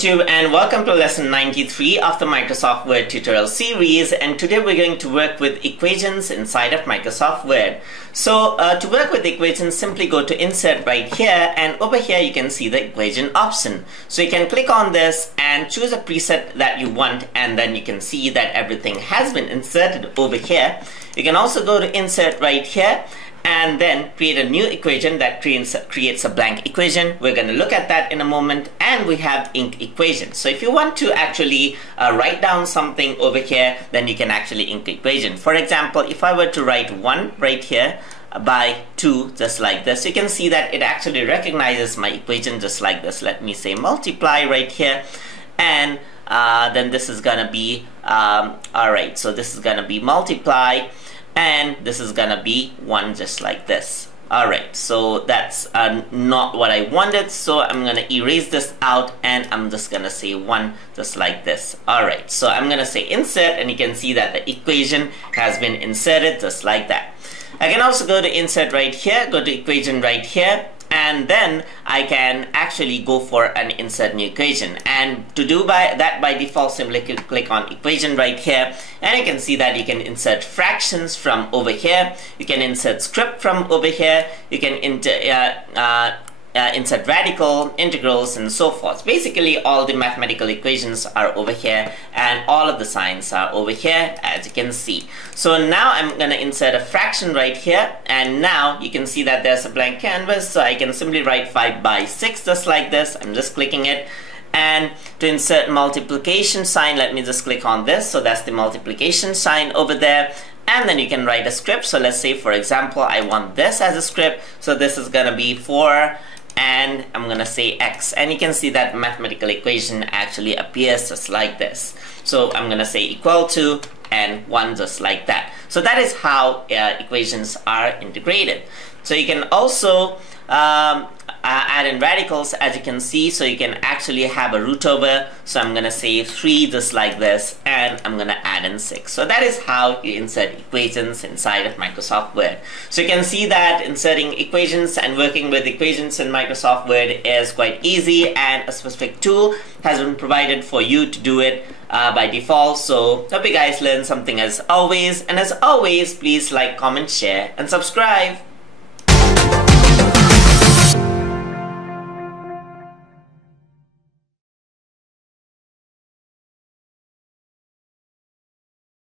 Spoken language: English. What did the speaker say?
YouTube, and welcome to lesson 93 of the Microsoft Word tutorial series. And today we're going to work with equations inside of Microsoft Word. So to work with equations, simply go to insert right here, and over here you can see the equation option. So you can click on this and choose a preset that you want, and then you can see that everything has been inserted over here. You can also go to insert right here and then create a new equation that creates a blank equation. We're going to look at that in a moment. And we have ink equation. So if you want to actually write down something over here, then you can actually ink equation. For example, if I were to write 1 right here by 2, just like this, you can see that it actually recognizes my equation just like this. Let me say multiply right here, and then this is gonna be alright, so this is gonna be multiply, and this is gonna be 1 just like this. Alright, so that's not what I wanted, so I'm gonna erase this out, and I'm just gonna say 1 just like this. Alright, so I'm gonna say insert, and you can see that the equation has been inserted just like that. I can also go to insert right here, go to equation right here, and then I can actually go for an insert new equation. And to do that by default, simply click on equation right here, and you can see that you can insert fractions from over here, you can insert script from over here, you can insert radical, integrals, and so forth. Basically all the mathematical equations are over here, and all of the signs are over here, as you can see. So now I'm gonna insert a fraction right here, and now you can see that there's a blank canvas, so I can simply write 5 by 6 just like this. I'm just clicking it. And to insert multiplication sign, let me just click on this. So that's the multiplication sign over there. And then you can write a script. So let's say, for example, I want this as a script. So this is gonna be 4, and I'm gonna say x, and you can see that mathematical equation actually appears just like this. So I'm gonna say equal to and 1 just like that. So that is how equations are integrated. So you can also add in radicals, as you can see, so you can actually have a root over. So I'm gonna say 3 just like this, and I'm gonna add in 6. So that is how you insert equations inside of Microsoft Word. So you can see that inserting equations and working with equations in Microsoft Word is quite easy, and a specific tool has been provided for you to do it by default. So hope you guys learned something as always, and as always, please like, comment, share, and subscribe.